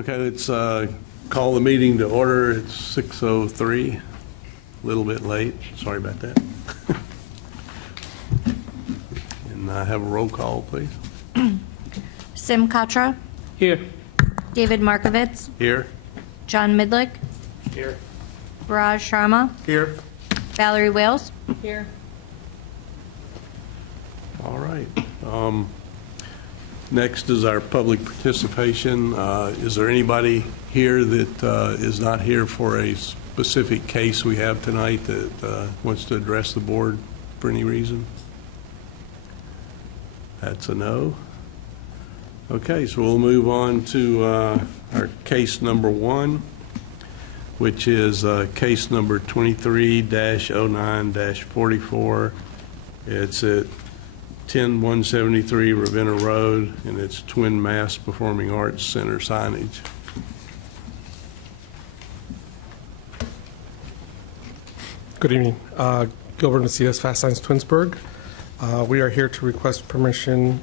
Okay, let's call the meeting to order. It's 6:03, a little bit late. Sorry about that. And I have a roll call, please. Sim Katra, Here. David Markovitz, Here? John Midlick, Here. Raj Sharma, Here. Valerie Wales. Here. All right. Next is our public participation. Is there anybody here that is not here for a specific case we have tonight that wants to address the board for any reason? That's a no. Okay, so we'll move on to our case number one, which is case number 23-09-44. It's at 10173 Ravenna Road, and it's Twin Mass Performing Arts Center signage. Good evening. Gilbert Macias, Fast Signs Twinsburg. We are here to request permission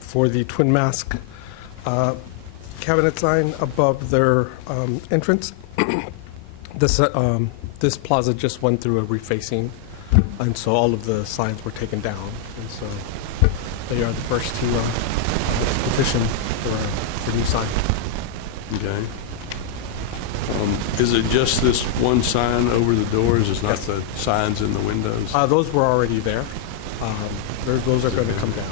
for the Twin Mask cabinet sign above their entrance. This plaza just went through a refacing, and so all of the signs were taken down. And so they are the first to petition for new sign. Okay. Is it just this one sign over the doors? It's not Yes. the signs in the windows? Those were already there. Those are going to come down.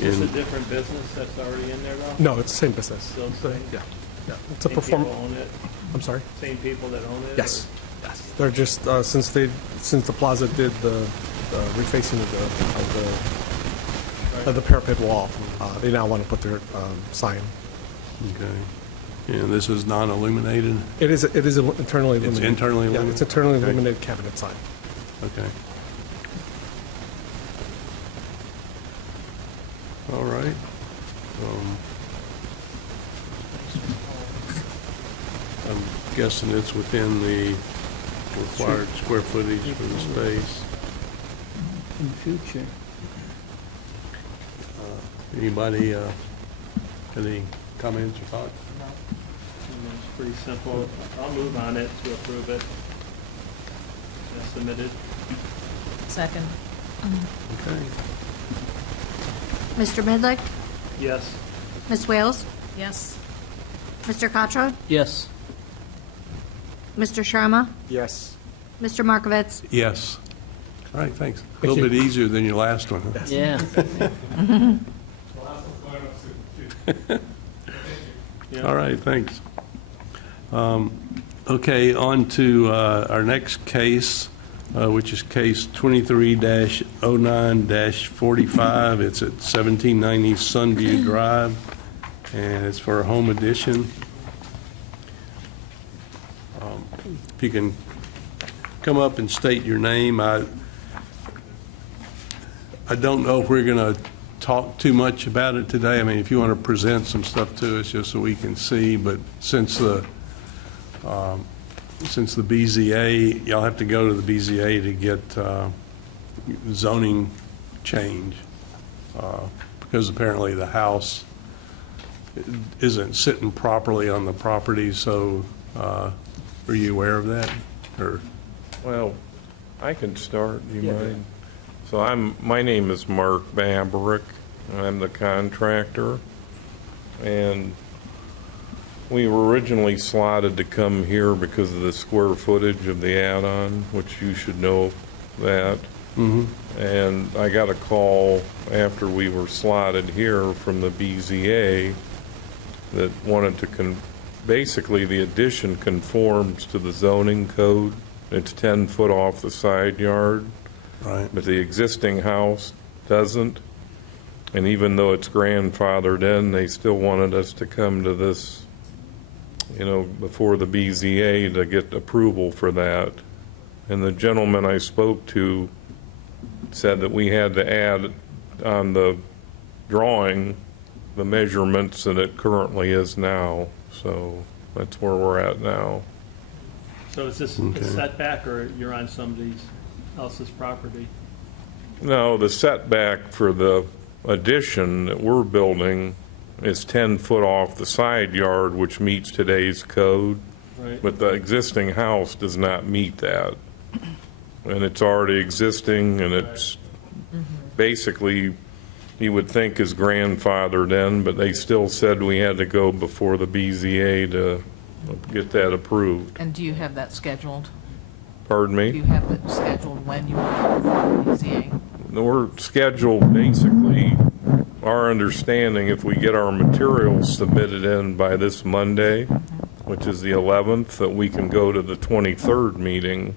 Okay. Is this a And- different business that's already in there though? No, it's the same business. Still the same? Yeah. It's a Same perform. people own it? I'm sorry. Same people that own it? Yes. Yes. They're just since the plaza did the refacing of the parapet wall, they now want to put their sign. Okay. And this is non-illuminated? It is internally illuminated. It's internally Yeah, illuminated? it's internally Okay. illuminated cabinet sign. Okay. All right. I'm guessing it's within the required square footage for the space. In the future. Anybody, any comments or thoughts? It's pretty simple. I'll move on it to approve it. As submitted. Second. Okay. Mr. Midlick, Yes. Ms. Wales, Yes. Mr. Katra, Yes. Mr. Sharma, Yes. Mr. Markovitz. Yes. All right, thanks. A Thank little you. bit easier than your last one, huh? Yeah. Yeah. All right, thanks. Okay, on to our next case, which is case 23-09-45. It's at 1790 Sunview Drive, and it's for a home addition. If you can come up and state your name. I don't know if we're going to talk too much about it today. I mean, if you want to present some stuff to us just so we can see, but since the BZA, y'all have to go to the BZA to get zoning change, because apparently the house isn't sitting properly on the property, so are you aware of that? Or Well, I can start, do you mind? So my name is Mark Baberick, I'm the contractor, and we were originally slotted to come here because of the square footage of the add-on, which you should know that. And I got a call after we were slotted here from the BZA that wanted to basically the addition conforms to the zoning code. It's 10 foot off the side yard, right? but the existing house doesn't. And even though it's grandfathered in, they still wanted us to come to this, before the BZA to get approval for that. And the gentleman I spoke to said that we had to add on the drawing the measurements that it currently is now. So that's where we're at now. So is this Okay. a setback or you're on somebody else's property? No, the setback for the addition that we're building is 10 foot off the side yard, which meets today's code. Right. But the existing house does not meet that. And it's already existing, and it's basically, you would think is grandfathered in, but they still said we had to go before the BZA to get that approved. And do you have that scheduled? Pardon Do you me? have it scheduled when you will the BZA? We're scheduled, basically, our understanding, if we get our materials submitted in by this Monday, which is the 11th, that we can go to the 23rd meeting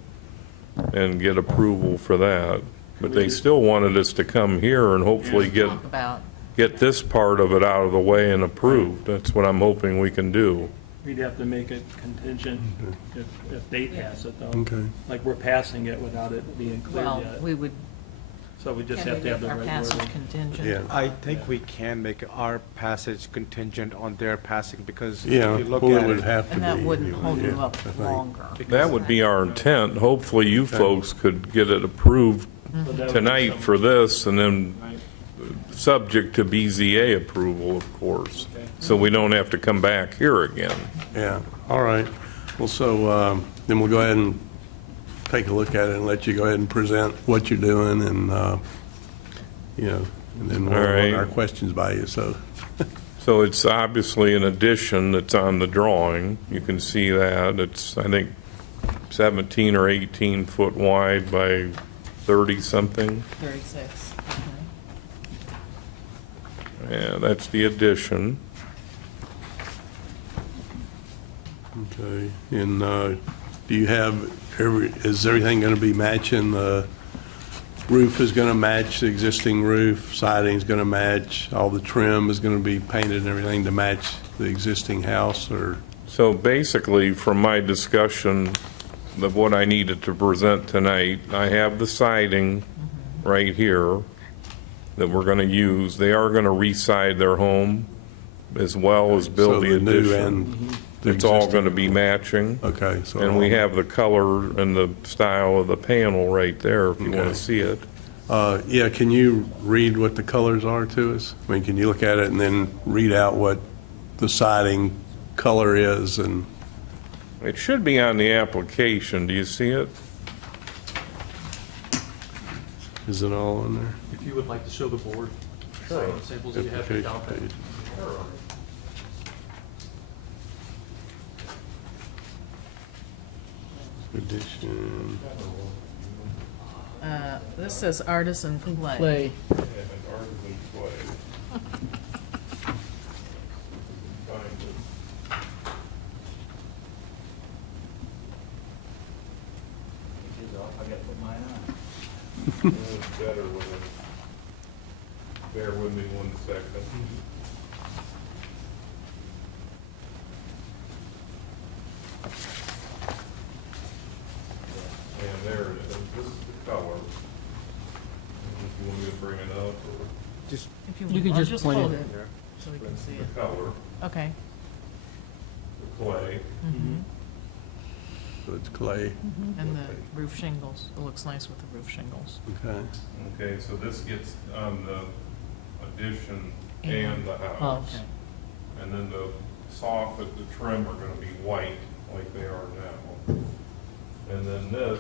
and get approval for that. But they still wanted us to come here and hopefully Talk about, get this part of it out of the way and approved. That's what I'm hoping we can do. We'd have to make it contingent if they pass it, though. Okay. Like, we're passing it without it being cleared well, yet. we would, So we just can have we to have make the our right passage wording. contingent? Yeah. I think we can make our passage contingent on their passing, because if Yeah, you look well, it at would it, have to be. And that wouldn't anyway, hold you yeah, up I think. longer. That would be our intent. Hopefully you folks could get it approved So that would be tonight some- for this, and then Right. subject to BZA approval, of course, Okay. so we don't have to come back here again. Yeah, all right. Well, so then we'll go ahead and take a look at it and let you go ahead and present what you're doing and, and then we'll All right. run our questions by you, so. So it's obviously an addition that's on the drawing. You can see that. It's, I think, 17 or 18 foot wide by 30-something. 36. Yeah, that's the addition. Okay, and do you have, is everything going to be matching? The roof is going to match the existing roof, siding's going to match, all the trim is going to be painted and everything to match the existing house, or? So basically, from my discussion of what I needed to present tonight, I have the siding right here that we're going to use. They are going to re-side their home as well as build the So new addition. and the It's all existing. going to be matching. Okay, so. And we have the color and the style of the panel right there, if you want Okay. to see it. Yeah, can you read what the colors are to us? I mean, can you look at it and then read out what the siding color is and? It should be on the application. Do you see it? Is it all on there? If you would like to show the board some of the samples that you have Application down there. page. Addition. This says artisan clay. Clay. Bear with me 1 second. And there it is. This is the color. If you want me to bring it up, or just, If you You can or just point hold it. it so we can see it. the color, Okay. the clay. So it's clay, And the roof shingles. It looks nice with the roof shingles. okay. Okay, so this gets on the addition and the Oh, house. Okay. And then the soffit, the trim are gonna be white like they are now. And then this,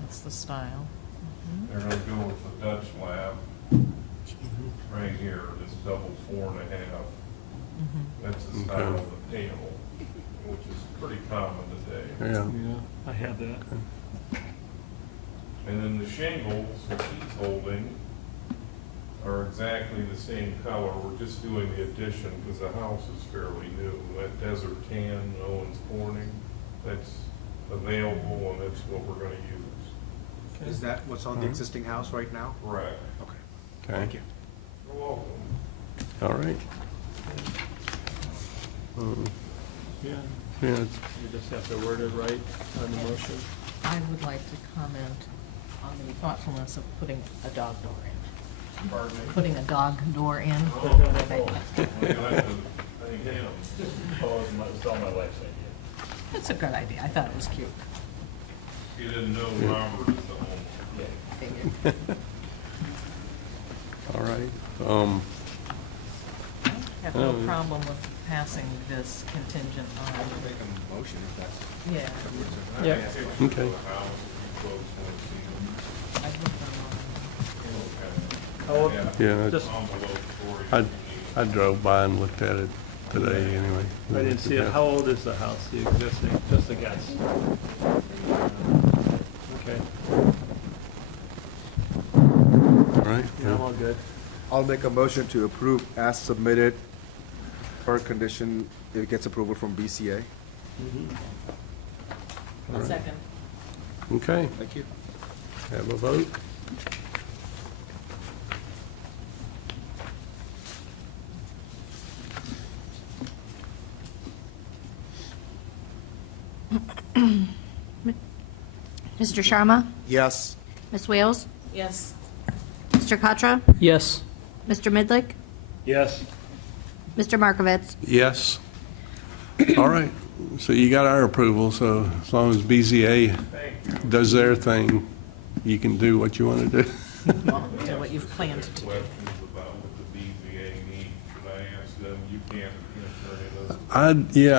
That's the style. they're gonna go with the Dutch lab right here, this double 4.5. That's the style Okay. of the panel, which is pretty common today. Yeah, Yeah, I have that. And then the shingles that he's holding are exactly the same color. We're just doing the addition because the house is fairly new. That desert tan, Owens Corning, that's available and that's what we're gonna use. is that what's on the existing house right now? Correct. Okay, okay, thank you. You're welcome. all right. Yeah, Yeah, it's- you just have to word it right on the motion. I would like to comment on the thoughtfulness of putting a dog door in. Pardon me? Putting a dog door in. Well, you'll have to thank him. It's a good idea. I thought it was cute. You didn't know Robert is the homeowner. All right. I have no problem with passing this contingent on, Make a motion if that's. yeah. Yeah. Okay. I've looked online. How old, Yeah, just, I drove by and looked at it today anyway. I didn't see it. How old is the house, the existing? Just a guess. Okay, All right. yeah, I'm all good. I'll make a motion to approve as submitted per condition if it gets approval from BCA. A second. Okay, Thank you. have a vote. Mr. Sharma? Yes. Ms. Wales? Yes. Mr. Katra? Yes. Mr. Midlick? Yes, Mr. Markovitz? Yes. All right, so you got our approval, so as long as BZA does their thing, you can do what you want to do. Do what you've planned to do. Questions about what the BZA needs, should I ask them? You can't answer any of those.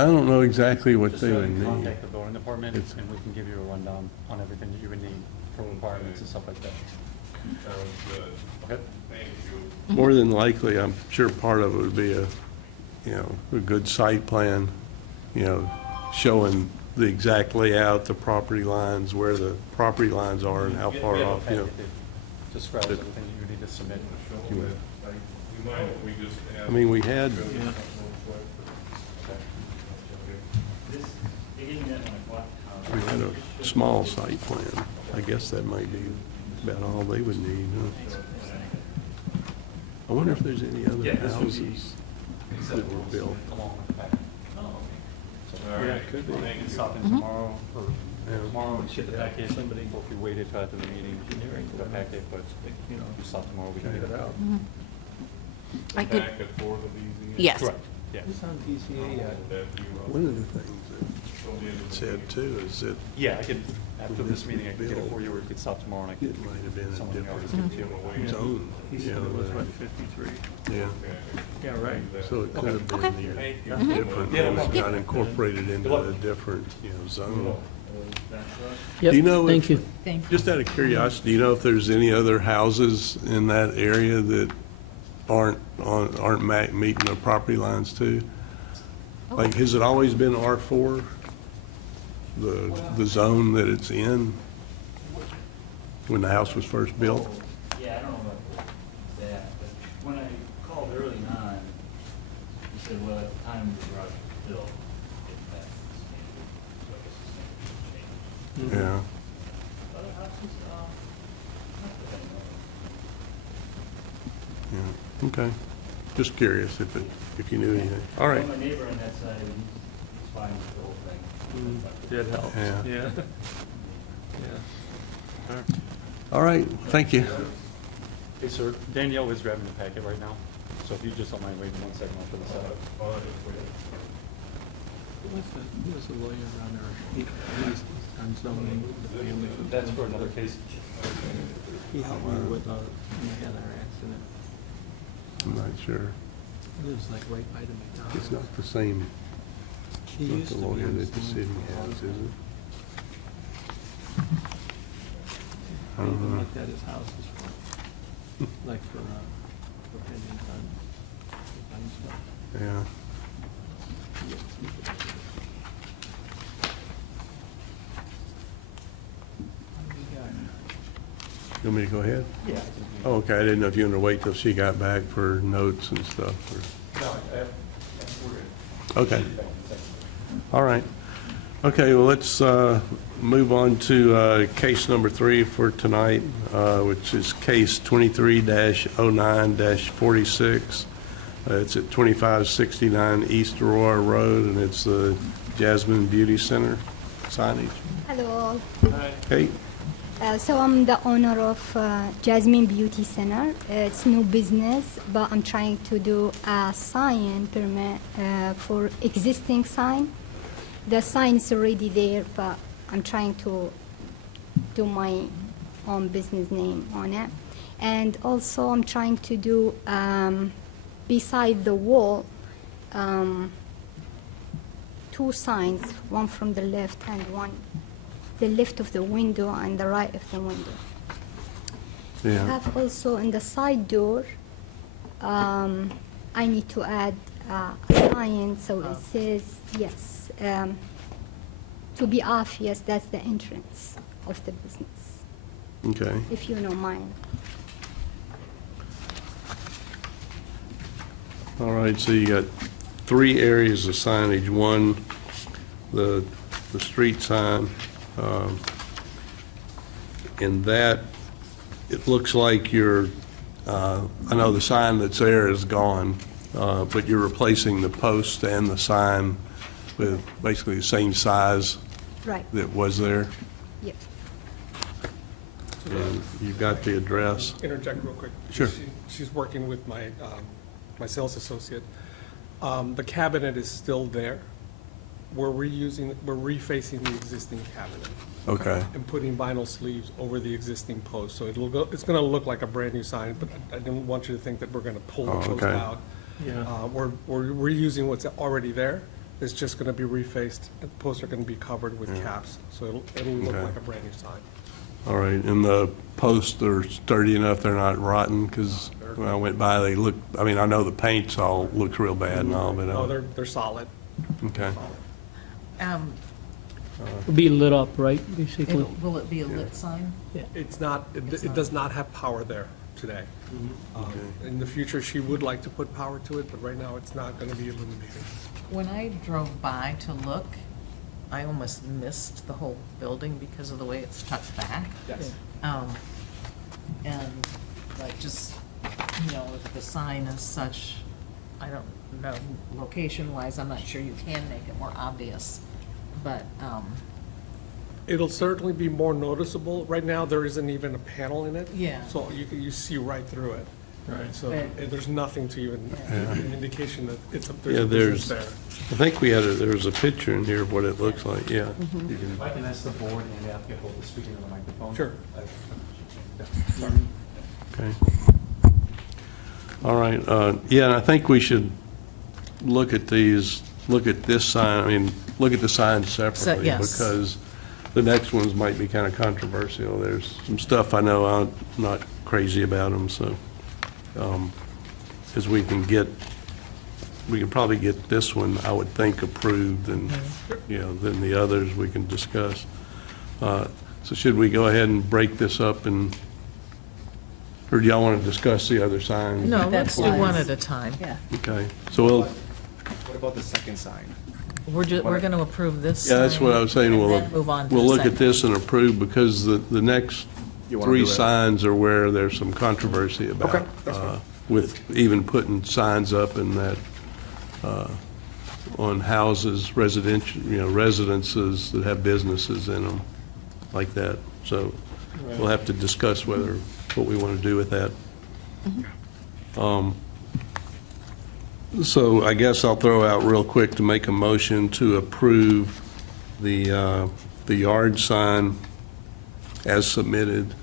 I don't know exactly what they would need. Contact the building department, and we can give you a rundown on everything that you would need for requirements and stuff like that. Sounds good. Okay? Thank you. More than likely, I'm sure part of it would be a good site plan, showing the exact layout, the property lines, where the property lines are and how far We have a off, packet that describes everything that you need to submit. You mind if we just ask? I mean, we had, we had a small site plan. I guess that might be about all they would need, huh? I wonder if there's any other houses that were built. Along with the packet. All yeah, right, it could be. thank you. Stop in tomorrow, or Yeah. tomorrow, and Get get the the packet, packet, somebody- or if you waited till after the meeting, get the packet, but you know, if you stop tomorrow, we can get get it it out. out. I could, Packet for the BZA? yes. Correct, yes. Who's on BCA yet? That you, One of the things that it said too is that Yeah, I can, after this meeting, I can get it for you, or you could stop tomorrow and I it can, might have been someone a in the office different give it to you. zone. He said it was, what, 53? Yeah, Yeah, right. so it could have been Okay. different, Yeah, it yeah. got incorporated into Good luck. a different, zone. Yep. Do you know Thank if- you. Thank you. Just out of curiosity, do you know if there's any other houses in that area that aren't meeting the property lines too? Like, has it always been R4, the zone that it's in, when the house was first built? Yeah, I don't know about that, but when I called early on, he said, well, at the time the garage was built, it met the standard, so I guess the standard changed. Yeah, Other houses, not that I know. yeah, okay. Just curious if you knew anything. All right, Well, my neighbor on that side, he's fine with the whole thing. That helps, Yeah. yeah. Yeah. all right, thank you. Hey, sir, Danielle is grabbing the packet right now, so if you just don't mind waiting 1 second, I'll put this out. Who was the lawyer around there? He's on zoning, the family. That's for another case. He helped me with, when we had our accident. I'm not sure. It was like right by the McDonald's. It's not the same, He not used the to be lawyer on that the zoning city for a long has, is time. it? He even looked at his houses for, like for opinions on stuff. Yeah. What do we got? You want me to go ahead? Yeah. Oh, okay, I didn't know if you wanted to wait till she got back for notes and stuff, or... No, we're good. Okay. All right. Okay, well, let's move on to case number 3 for tonight, which is case 23-09-46. It's at 2569 East Aurora Road, and it's the Jasmine Beauty Center signage. Hello. Kate? So I'm the owner of Jasmine Beauty Center. It's new business, but I'm trying to do a sign permit for existing sign. The sign is already there, but I'm trying to do my own business name on it. And also I'm trying to do, beside the wall, 2 signs, one from the left and one, the left of the window and the right of the window. I Yeah, have also in the side door, I need to add a sign, so it says, yes, to be obvious, that's the entrance of the business, okay. if you don't mind. All right, so you got 3 areas of signage. One, the street sign, and that, it looks like you're, I know the sign that's there is gone, but you're replacing the post and the sign with basically the same size Right, that was there. yep. And you've got the address. Interject real quick. Sure. She's working with my, my sales associate. The cabinet is still there. We're refacing the existing cabinet Okay, and putting vinyl sleeves over the existing post. So it's gonna look like a brand-new sign, but I didn't want you to think that we're gonna pull the Oh, post okay. out. Yeah. We're reusing what's already there. It's just gonna be refaced, and the posts are gonna be covered with caps. So it'll look Okay. like a brand-new sign. all right. And the posts are sturdy enough, they're not rotten? Because when I went by, they look, I mean, I know the paint's all, looks real bad and all, but, No, they're solid. okay. It'll be lit up, right, basically? Will it be a lit sign? It's not, it does not have power there today. In the future, she would like to put power to it, but right now, it's not gonna be illuminated. When I drove by to look, I almost missed the whole building because of the way it's tucked back. Yes. And like just, you know, if the sign is such, I don't know, location-wise, I'm not sure you can make it more obvious, but, It'll certainly be more noticeable. Right now, there isn't even a panel in it. Yeah. So you see right through it. Right. So But- there's nothing to even, an indication that Yeah, there's a business there's, there. I think there was a picture in here of what it looks like, yeah. You can- If I can ask the board and the applicant both to speak into the microphone. Sure. Okay. All right, yeah, and I think we should look at these, look at this sign, I mean, look at the signs separately. yes. Because the next ones might be kind of controversial. There's some stuff I know I'm not crazy about them, so, as we can probably get this one, I would think, approved, and, you know, then the others we can discuss. So should we go ahead and break this up and, or do y'all want to discuss the other signs? no, let's do That's one wise. at a time. Yeah. Okay, so we'll, What about the second sign? We're gonna approve this yeah, that's what I was saying, and we'll, then move on to we'll the look at second. this and approve, because the next You wanna 3 do it? signs are where there's some controversy about. Okay, that's fine. With even putting signs up in that, on houses, residential, you know, residences that have businesses in them, like that. So we'll have to discuss what we want to do with that. So I guess I'll throw out real quick to make a motion to approve the yard sign as submitted.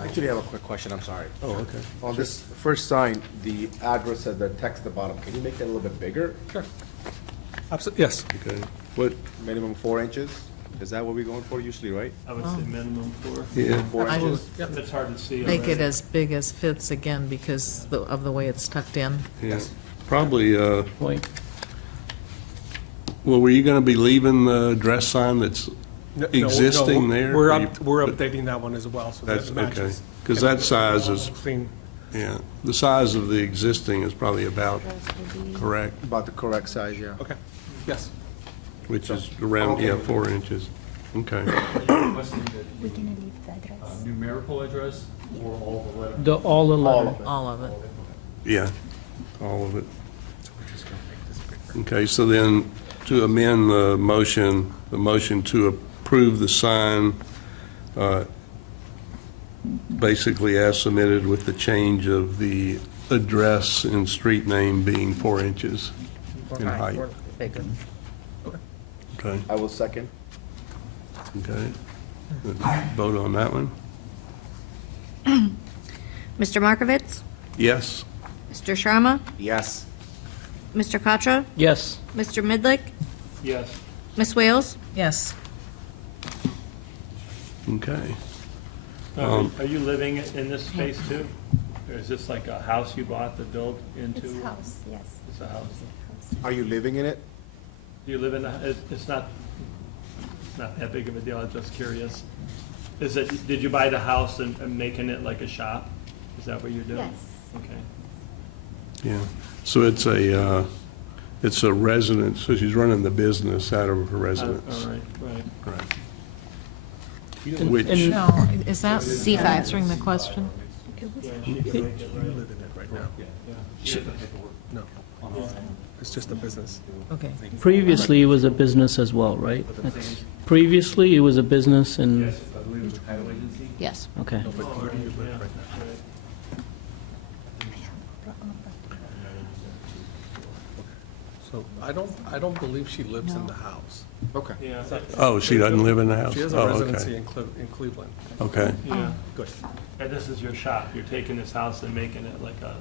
I actually have a quick question, I'm sorry. Oh, okay. On this first sign, the address says the text at the bottom. Can you make that a little bit bigger? Sure. Yes. Okay. What, Minimum 4 inches? Is that what we're going for usually, right? I would say minimum 4. yeah, 4 I inches? will It's hard to see. make it already. as big as fits again because of the way it's tucked in. yeah. Probably, Point. well, were you going to be leaving the address sign that's No, existing there? We're Or you- we're updating that one as well, so That's, that okay. matches. Because that size is, Clean. yeah, the size of the existing is probably about correct, About the correct size, yeah. Okay, yes. which is around, yeah, 4 inches. Okay. Are you requesting We're the gonna leave the address. numerical address or all the letters? All the letters. All of it. Yeah, all of it. Okay, so then to amend the motion to approve the sign, basically as submitted with the change of the address and street name being 4 inches in Right, height. we're bigger. Okay, I will second. okay. Vote on that one. Mr. Markovitz? Yes? Mr. Sharma? Yes. Mr. Katra? Yes. Mr. Midlick? Yes. Ms. Wales? Yes. Okay. Are you living in this space too? Or is this like a house you bought to build into? It's house, yes. It's a house. Are you living in it? Do you live in, it's not that big of a deal, I'm just curious. Is it, did you buy the house and making it like a shop? Is that what you're doing? Yes. Okay. Yeah, so it's a residence, so she's running the business out of her residence. All right, right. Right. And- Which, and- No, is that C5. answering the question? Yeah, she can make it right. Right now. No, it's just a business. Okay. Previously, it was a business as well, right? Previously, it was a business and, I believe it's a title agency. Yes. okay. but where do you live right now? So I don't believe she lives in the house. Okay. Yeah, Oh, she doesn't live in the house? She has a Oh, residency okay. in Cleveland. Okay, yeah. Good. And this is your shop, you're taking this house and making it like a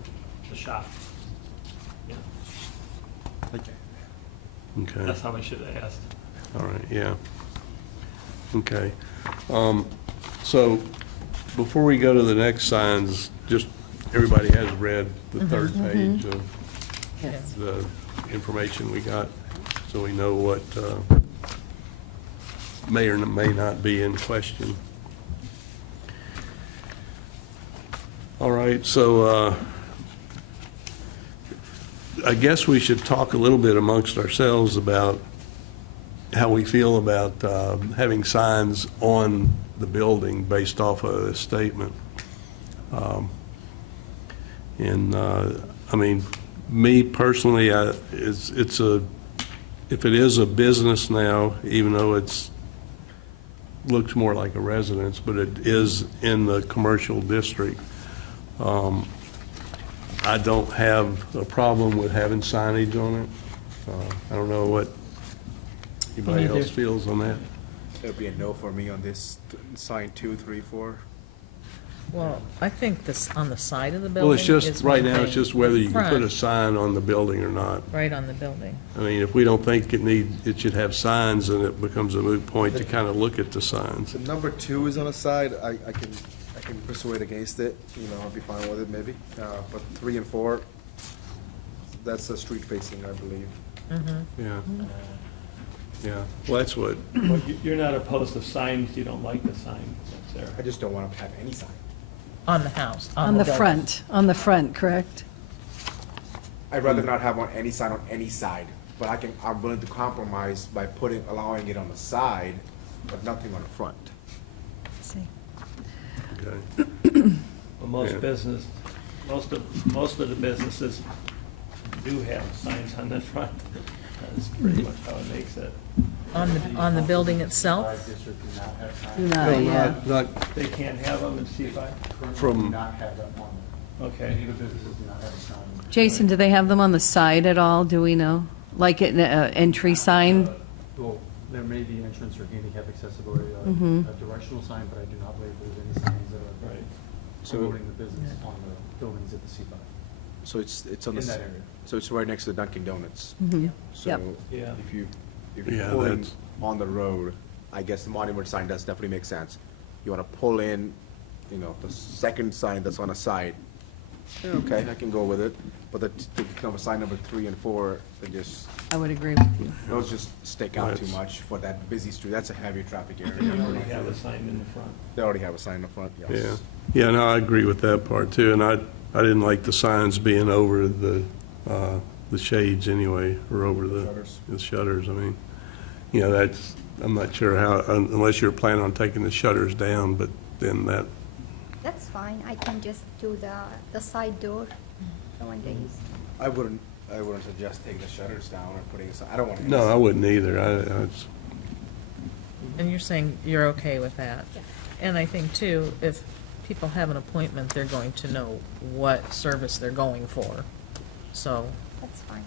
shop. Yeah, okay. that's how I should have asked. All right, yeah. Okay. So before we go to the next signs, just, everybody has read the third page of the information we got, so we know what may or may not be in question. All right, so I guess we should talk a little bit amongst ourselves about how we feel about having signs on the building based off of this statement. And, I mean, me personally, if it is a business now, even though looks more like a residence, but it is in the commercial district, I don't have a problem with having signage on it. I don't know what anybody neither. else feels on that. It'll be a no for me on this, sign 2, 3, 4. Well, I think this, on the side of the Well, building it's just, is right one now, it's thing. just whether you can put a Front, sign on the building or not. right on the building. I mean, if we don't think it should have signs, then it becomes a moot point to kind of look at the signs. So number 2 is on the side, I can persuade against it, I'll be fine with it maybe. But 3 and 4, that's a street facing, I believe. Yeah. Yeah, well, that's what, Well, you're not opposed to signs, you don't like the sign that's there. I just don't want to have any sign. On the house, On the building. front, correct? I'd rather not have any sign on any side, but I'm willing to compromise by allowing it on the side, but nothing on the front. See. okay. Well, most Yeah. most of the businesses do have signs on the front. That's pretty much how it makes it. On the building itself? District do not have signs. Do No, not, yeah. not They can't have them in C5? Currently From- do not have them on them. Okay. Any of the businesses do not have a sign. Jason, do they have them on the side at all? Do we know? Like an entry sign? Well, there may be entrance or handicap accessibility, Mhm. a directional sign, but I do not believe there's any signs that are Right. promoting the business on the buildings at the C5, So it's on in the, that area. so it's right next to Dunkin' Donuts. Mhm. So Yep. Yeah. if you Yeah, pull in that's- on the road, I guess the monument sign does definitely make sense. You want to pull in, the second sign that's on the side, okay, I can go with it. But the sign number 3 and 4, I would agree with you. those just stick out too That's- much for that busy street. That's a heavy traffic They area. already have a sign in the front. They already have a sign in the front, Yeah, yes. yeah, no, I agree with that part too, and I didn't like the signs being over the shades anyway, or over Shutters. the shutters, I mean, that's, I'm not sure how, unless you're planning on taking the shutters down, but then that, That's fine, I can just do the side door, the one they use. I wouldn't suggest taking the shutters down or putting a sign. I don't want to. no, I wouldn't either, And you're saying you're okay with that? Yeah. And I think too, if people have an appointment, they're going to know what service they're going for. So, That's fine.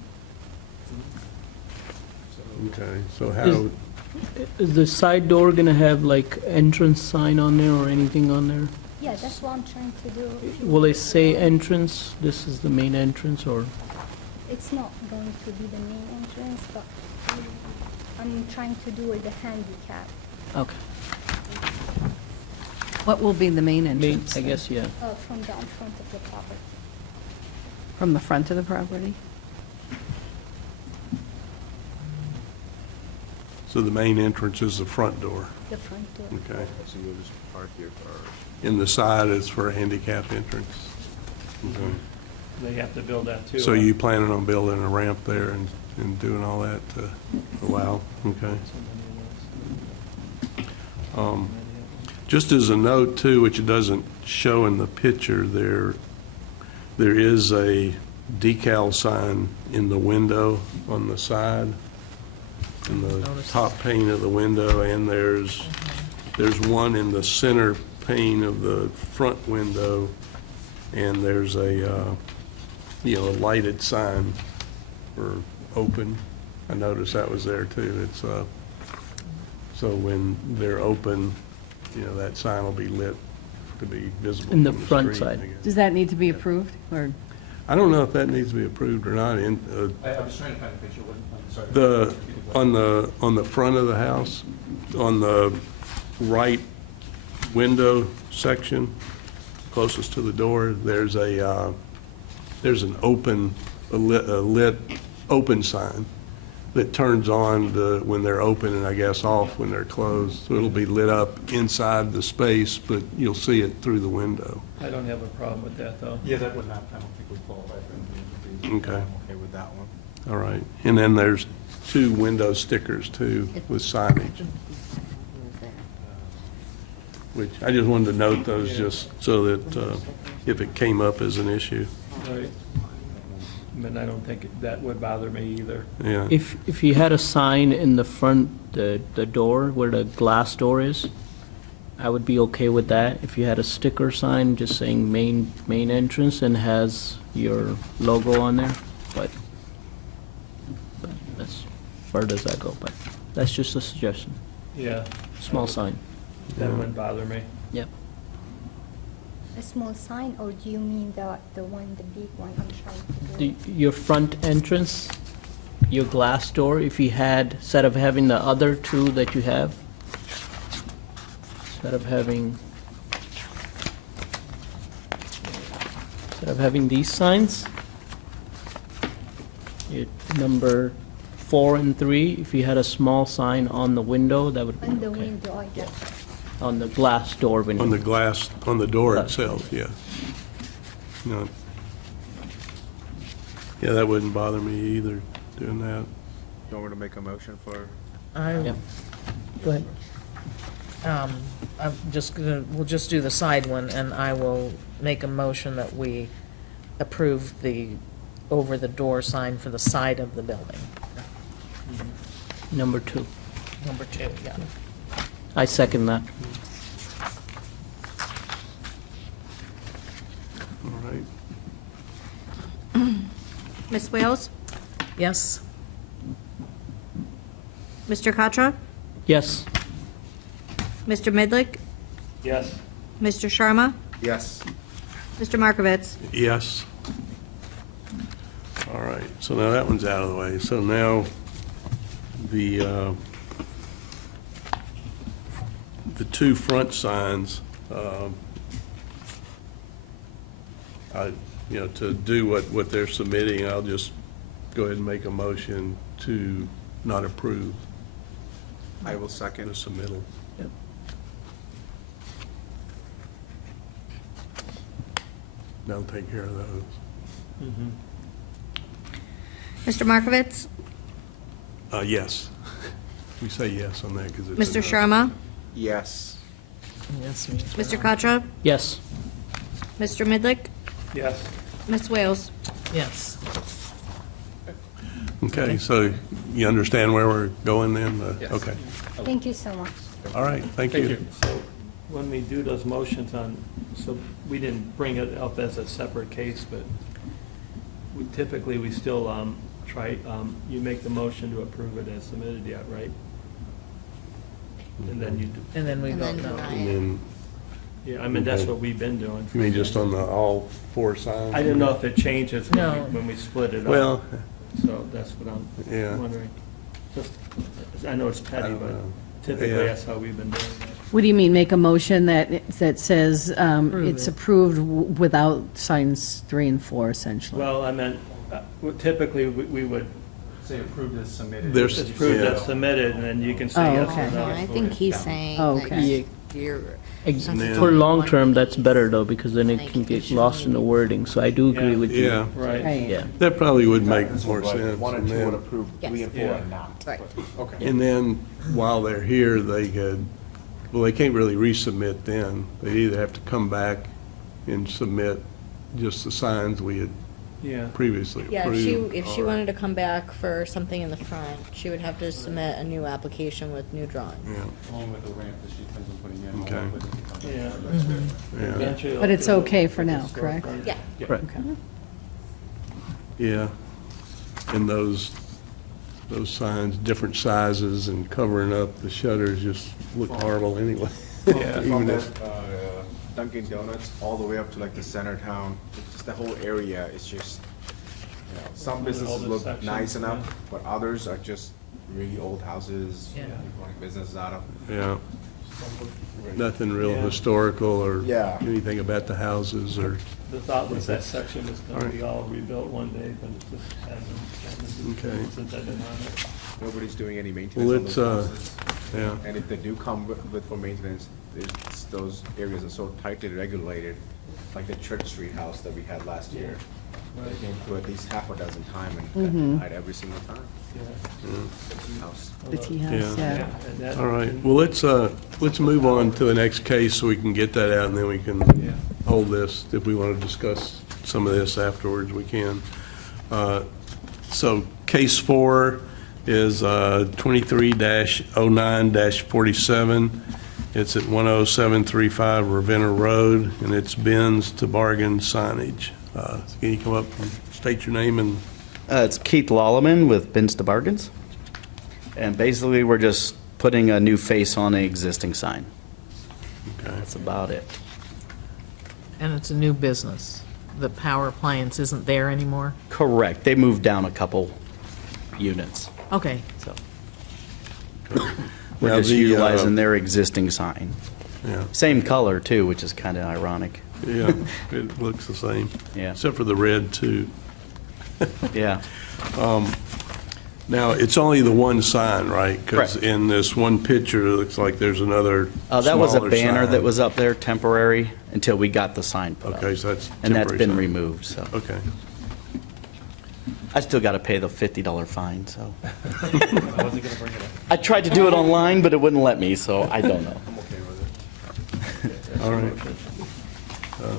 okay, so how, Is the side door gonna have like entrance sign on there or anything on there? Yeah, that's what I'm trying to do. If you- Will it say entrance? This is the main entrance, or? It's not going to be the main entrance, but I'm trying to do with the handicap. Okay. What will be the main Main, entrance? I guess, yeah. From the in front of the property. From the front of the property? So the main entrance is the front door, The front door. okay? So you'll just park here first. In the side is for a handicap entrance. Okay. They have to build that too. So huh? you planning on building a ramp there and doing all that to allow, okay? Just as a note too, which it doesn't show in the picture, there is a decal sign in the window on the side, in the top pane of the window, and there's one in the center pane of the front window, and there's a lighted sign for open. I noticed that was there too. It's, so when they're open, that sign will be lit to be visible In the from the front street, side. I guess. Does that need to be approved, or? I don't know if that needs to be approved or not. I was trying to find a picture, I'm sorry. On the front of the house, on the right window section, closest to the door, there's an lit open sign that turns on when they're open and I guess off when they're closed. So it'll be lit up inside the space, but you'll see it through the window. I don't have a problem with that, though. Yeah, that would not, I don't think would qualify for any of these. Okay, I'm okay with that one. all right. And then there's 2 window stickers too with signage, which I just wanted to note those just so that if it came up as an issue, Right. I don't think that would bother me either. yeah. If you had a sign in the front, the door where the glass door is, I would be okay with that. If you had a sticker sign just saying main entrance and has your logo on there, but that's, where does that go? But that's just a suggestion. Yeah. Small sign. That wouldn't bother me. Yep. A small sign, or do you mean the one, the big one I'm trying to do? Your front entrance, your glass door, if you had, instead of having the other 2 that you have, instead of having these signs, number 4 and 3, if you had a small sign on the window, that would be On the okay. window, I guess. On the glass door window. On the glass, on the door Glass. itself, yeah. No. Yeah, that wouldn't bother me either, doing that. You want me to make a motion for? Yeah. Go ahead. We'll just do the side one, and I will make a motion that we approve the over-the-door sign for the side of the building. Number 2. Number 2, yeah. I second that. All right. Ms. Wales? Yes? Mr. Katra? Yes. Mr. Midlick? Yes. Mr. Sharma? Yes. Mr. Markovitz? Yes. All right, so now that one's out of the way. So now the 2 front signs, to do what they're submitting, I'll just go ahead and make a motion to not approve I will the second. submittal. Yep. That'll take care of those. Mr. Markovitz? Yes. We say yes on that because it's. Mr. in the- Sharma? Yes. Yes, me too. Mr. Katra? Yes. Mr. Midlick? Yes. Ms. Wales? Yes. Okay, so you understand where we're going then? Yes. Okay, Thank you so much. all right, thank you. So when we do those motions on, so we didn't bring it up as a separate case, but we still try, you make the motion to approve it as submitted yet, right? And then you do. And then we And vote then no. deny. And then Yeah, I mean, that's Okay. what we've been doing. You mean just on the all four signs? I didn't know if it changes when No. when we split it up. Well, So that's what Yeah. I'm wondering. Just, I know it's I petty, don't but know. typically Yeah. that's how we've been doing it. What do you mean, make a motion that says it's approved without signs 3 and 4, essentially? Well, I meant, typically, we would Say approved as submitted. There's- just approve Yeah. that submitted, and then you can say Oh, yes okay. or no. Yeah, I think he's saying Oh, that okay. you're. Ex- since it's For only long one term, that's piece, better though, because then it like, can it get should lost in the be- wording, so I do agree Yeah. with you. Yeah, Right. Right. Yeah. that probably would make This more was like sense. One and two then- would approve, three Yes. and four Yeah. are not. Right. Okay. And then, while they're here, they could, well, they can't really resubmit then. They either have to come back and submit just the signs we had Yeah. previously Yeah, approved. if she or- wanted to come back for something in the front, she would have to submit a new application with new drawings. Yeah, Along with the ramp that she plans on putting in. Okay. along with the- Yeah. yeah, Eventually But it's it'll- okay for now, it's correct? storefront. Yeah. Correct. yeah. And those signs, different sizes and covering up the shutters just look horrible anyway. From Even that, if- Dunkin' Donuts all the way up to like the center town, just the whole area is just, you know, some All businesses the look sections, nice enough, yeah. but others are just really old houses, Yeah. people running businesses out of. Yeah, nothing real Yeah. historical or Yeah. anything about the houses or, The thought was that section was gonna Alright. be all rebuilt one day, but it just hasn't Okay. since I've been on it. Nobody's doing any maintenance well, on it's, those houses. yeah, And if they do come with for maintenance, those areas are so tightly regulated, like the Church Street house that we had last year. Right. They came through at least half a dozen times and got denied every single time. Yeah. House. The tea house, Yeah. yeah. And that- all right. Well, let's move on to the next case so we can get that out and then we can Yeah. hold this. If we want to discuss some of this afterwards, we can. So case 4 is 23-09-47. It's at 10735 Ravenna Road, and it's Ben's to Bargain signage. Can you come up and state your name and, It's Keith Lolleman with Bins to Bargains. And basically, we're just putting a new face on an existing sign. okay. That's about it. And it's a new business. The power appliance isn't there anymore? Correct. They moved down a couple units, Okay. so Now, we're just the, utilizing their existing sign. Yeah, Same color, too, which is kind of ironic. yeah, it looks the same. Yeah. Except for the red, too. Yeah. Now, it's only the one sign, right? Because Correct. in this one picture, it looks like there's another That was a smaller banner that sign. was up there temporary until we got the sign put up. Okay, so that's And that's temporary been sign. removed, so. Okay. I still got to pay the $50 fine, so. I wasn't gonna bring it up. I tried to do it online, but it wouldn't let me, so I don't know. I'm okay with it. All right.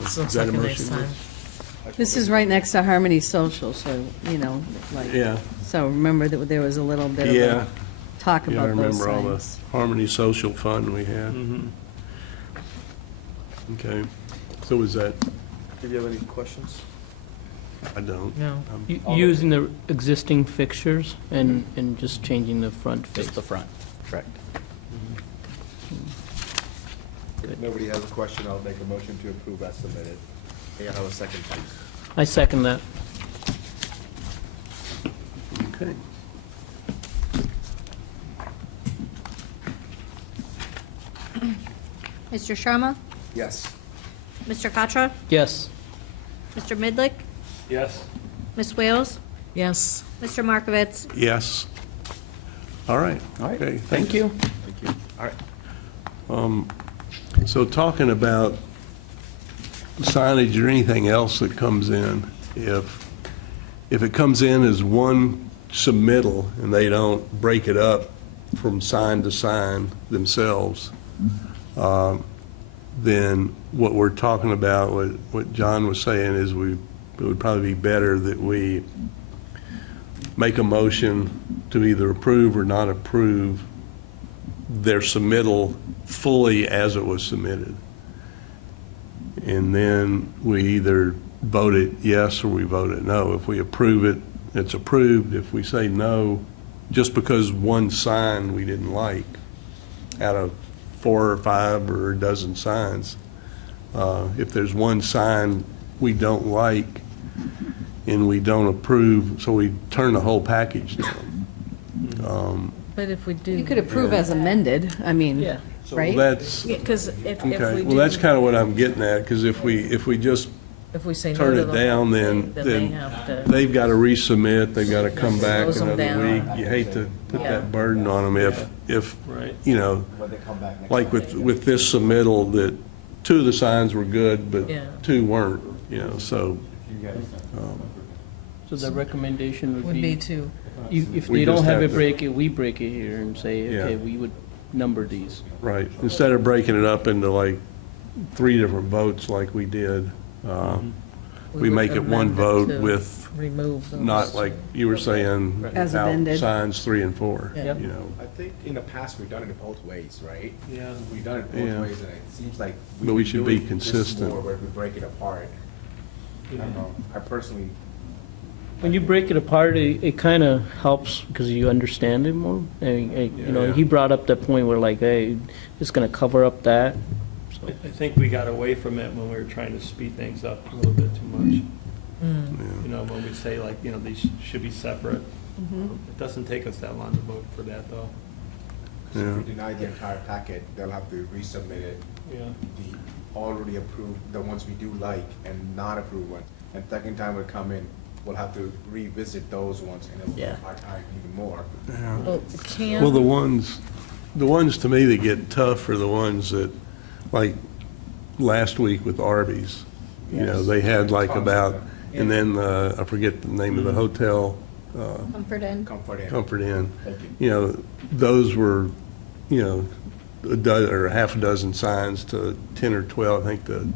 This Is looks that like a a nice motion? sign. This is right next to Harmony Social, so, like. Yeah, So remember that there was a little bit of yeah. a talk Yeah, I about those remember all the signs. Harmony Social Fund we had. Mhm. Okay. So is that, Do you have any questions? I don't. No. Using the existing fixtures and just changing the front face. Just the front, correct. If nobody has a question, I'll make a motion to approve as submitted. May I have a second, please? I second that. Okay. Mr. Sharma? Yes. Mr. Katra? Yes. Mr. Midlick? Yes. Ms. Wales? Yes. Mr. Markovitz? Yes. All right. All right. Okay, Thank you. Thank you. All right. So talking about signage or anything else that comes in, if it comes in as one submittal and they don't break it up from sign to sign themselves, then what we're talking about, what John was saying is it would probably be better that we make a motion to either approve or not approve their submittal fully as it was submitted. And then we either vote it yes or we vote it no. If we approve it, it's approved. If we say no, just because one sign we didn't like out of 4 or 5 or a dozen signs, If there's one sign we don't like and we don't approve, so we turn the whole package down. But if we do. You could approve as amended, I mean, Yeah. right? That's, Because if we okay, do. well, that's kind of what I'm getting at, because if we just If we say no turn to it the down, whole then, thing, they have to. they've got to resubmit, they've got to come back Slows them another week. down. You hate to put Yeah. that burden on them if, Right. you know, When they come back next like time. with this submittal, that two of the signs were good, but Yeah. two weren't, you know, so. So the recommendation Would would be be, to, if We they don't just have have it to- break it, we break it here and say, Yeah. okay, we would number these. Right, instead of breaking it up into like 3 different votes like we did, we would make it one amend vote to with, remove those. not like you were saying, As out amended. signs 3 and 4, Yep. you know. I think in the past, we've done it both ways, right? Yeah. We've done it Yeah. both ways, and it seems like. But we could should do be it this consistent. more Where we break it apart. I don't know, I personally. When you break it apart, it kind of helps because you understand it more. I mean, you know, Yeah. he brought up that point where like, hey, it's gonna cover up that. So, I think we got away from it when we were trying to speed things up a little bit too much. You know, when we say like, you know, these should be separate. It doesn't take us that long to vote for that, though. So if Yeah. we deny the entire packet, they'll have to resubmit it, Yeah. the already approved, the ones we do like, and not approved ones. And second time we come in, we'll have to revisit those ones, and it'll Yeah. take our time even more. Well, Well, the can, ones to me that get tough are the ones that, like, last week with Arby's. You know, Yes. they had like Tons of about, them. and then, I forget the name of the hotel, Comfort Inn. Comfort in. Comfort Inn. Thank you. You know, those were, you know, a dozen, or half a dozen signs to 10 or 12. I think the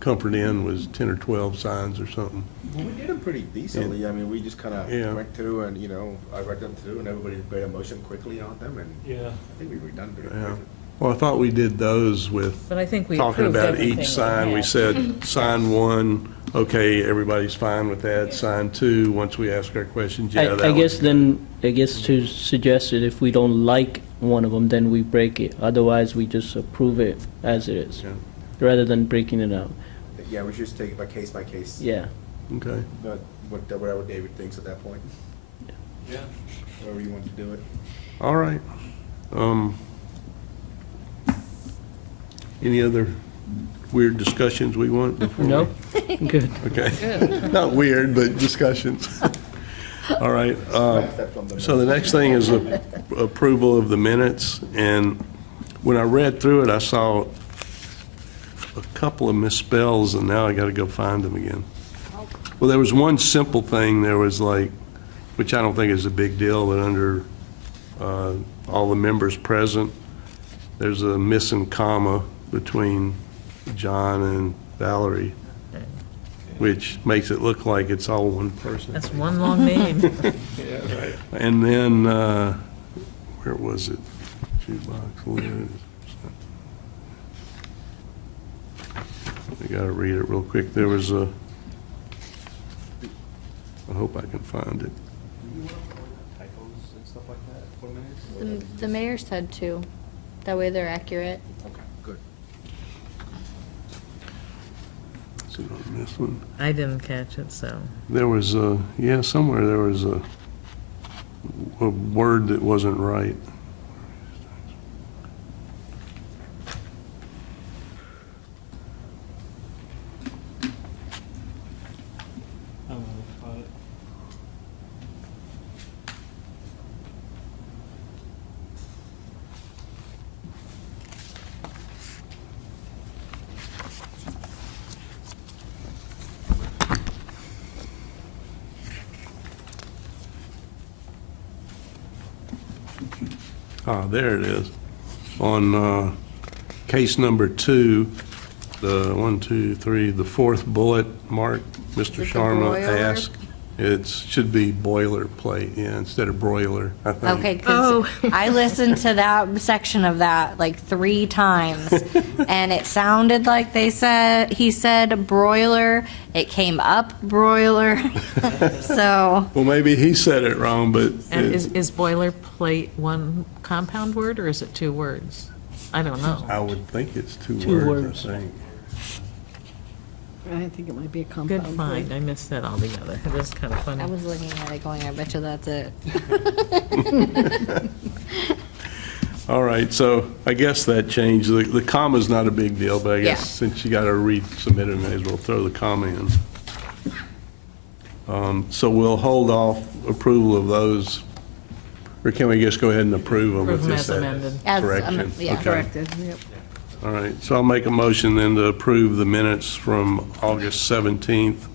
Comfort Inn was 10 or 12 signs or something. Well, we did them pretty decently. I mean, we just kind Yeah. of went through and, you know, I read them through, and everybody made a motion quickly on them, and Yeah. I think we were done pretty Yeah. quick. Well, I thought we did those with but I think we talking approved about everything each sign. We had. said, sign 1, okay, everybody's fine with that. Sign 2, once we ask our questions, yeah, that I looks guess good. then, I guess to suggest it, if we don't like one of them, then we break it. Otherwise, we just approve it as it is, Yeah. rather than breaking it out. Yeah, we should just take it by case. Yeah. Okay. But whatever David thinks at that point, Yeah. however you want to do it. All right. Any other weird discussions we want before we- No? Good. Okay. Not weird, but discussions. All right. That from the So the next thing is approval of the minutes, and when I read through it, I saw a couple of misspells, and now I got to go find them again. Well, there was one simple thing, there was like, which I don't think is a big deal, but under all the members present, there's a missing comma between John and Valerie, which makes it look like it's all one person. That's one long name. Yeah, right. And then, where was it? Jukebox lid. I gotta read it real quick. There was a, I hope I can find it. Typos and stuff like that for minutes? The mayor said to. That way they're accurate. Okay, good. Is it on this one? I didn't catch it, so. There was a, yeah, somewhere there was a word that wasn't right. I don't know about it. Ah, there it is. On case number 2, the 1, 2, 3, the 4th bullet mark, Mr. the Sharma broiler? asked. It should be boilerplate, yeah, instead of broiler, I think. Okay, because I listened to that section of that like 3 times, and it sounded like he said broiler. It came up broiler. So Well, maybe he said it wrong, but And it- is boilerplate one compound word, or is it 2 words? I don't know. I would think it's 2 2 words, words. I think. I think it might be a Good compound. find, I missed that altogether. It is kind of funny. I was looking at it going, I bet you that's it. All right, so I guess that changed. The comma's not a big deal, but I guess Yeah. since you got to resubmit it, may as well throw the comma in. So we'll hold off approval of those, or can we just go ahead and approve them with Approve 'em this as amended. As, correction? yeah. Okay. Corrected, yep. All right, so I'll make a motion then to approve the minutes from August 17th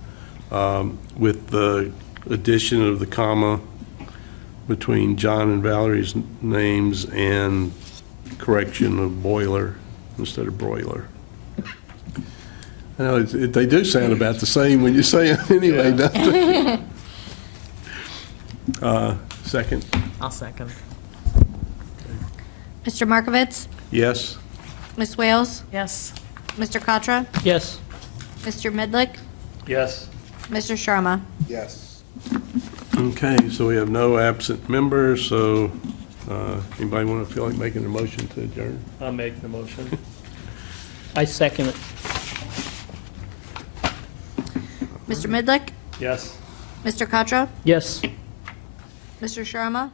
with the addition of the comma between John and Valerie's names and correction of boiler instead of broiler. I know, they do sound about the same when you say it anyway, don't they? Second? I'll second. Mr. Markovitz? Yes? Ms. Wales? Yes. Mr. Katra? Yes. Mr. Midlick? Yes. Mr. Sharma? Yes. Okay, so we have no absent members, so anybody want to feel like making a motion to adjourn? I'll make the motion. I second it. Mr. Midlick? Yes. Mr. Katra? Yes. Mr. Sharma?